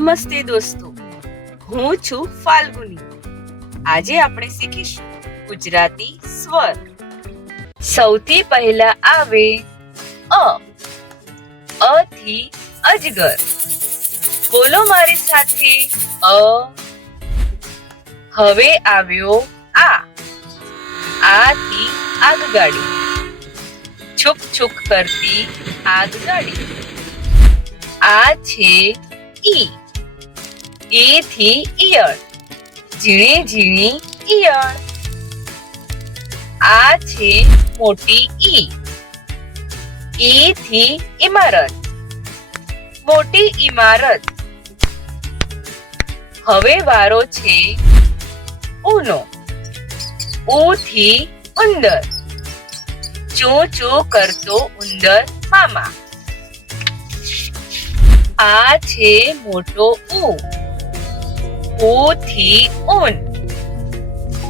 નમસ્તે દોસ્તો, હું છું ફાલ્ગુની. આજે આપણે શીખીશું ગુજરાતી સ્વર. સૌથી પહેલા આવે અ. અ થી અજગર. બોલો મારી સાથે, અ. હવે આવ્યો આ. આ થી આગગાડી. છુક છુક કરતી આગગાડી. આ છે ઈ. ઈ થી ઈયળ. ઝીણી ઝીણી ઈયળ. આ છે મોટી ઈ. ઈ થી ઇમારત. મોટી ઇમારત. હવે વારો છે ઉનો. ઉ થી ઉંદર. ચૂ ચૂ કરતો ઉંદર મામા. આ છે મોટો ઉ. ઉ થી ઊન.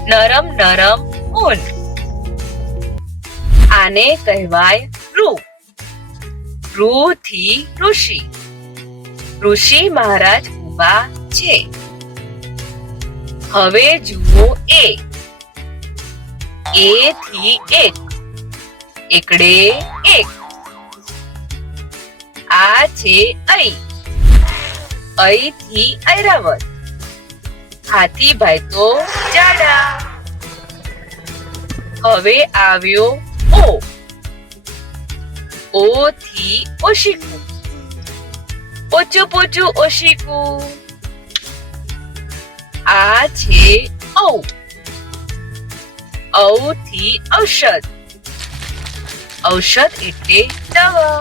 નરમ નરમ ઊન. આને કહેવાય રૂ. રૂ થી ઋષિ. ઋષિ મહારાજ ઊભા છે. હવે જુઓ એ. એ થી એક. એકડે એક. આ છે ઐ. ઐ થી ઐરાવત. હાથીભાઈ તો જાડા. હવે આવ્યો ઓ. ઓ થી ઓશિકું. ઓચું પોચું ઓશિકું. આ છે ઔ. ઔ થી ઔષધ. ઔષધ એટલે દવા.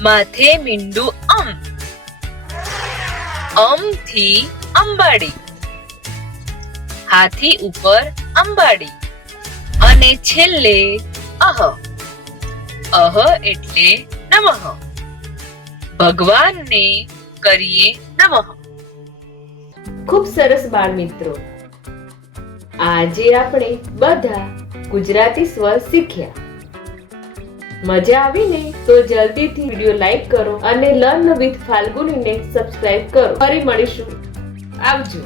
માથે મીંડું અમ. અમ થી અંબાડી. હાથી ઉપર અંબાડી. અને છેલ્લે અહ. અહ એટલે નમઃ. ભગવાનને કરીએ નમઃ. ખૂબ સરસ બાળ મિત્રો, આજે આપણે બધા ગુજરાતી સ્વર શીખ્યા. મજા આવી ને? તો જલ્દીથી વિડિયો લાઈક કરો અને લર્ન વિથ ફાલ્ગુનીને સબસ્ક્રાઇબ કરો. ફરી મળીશું. આવજો.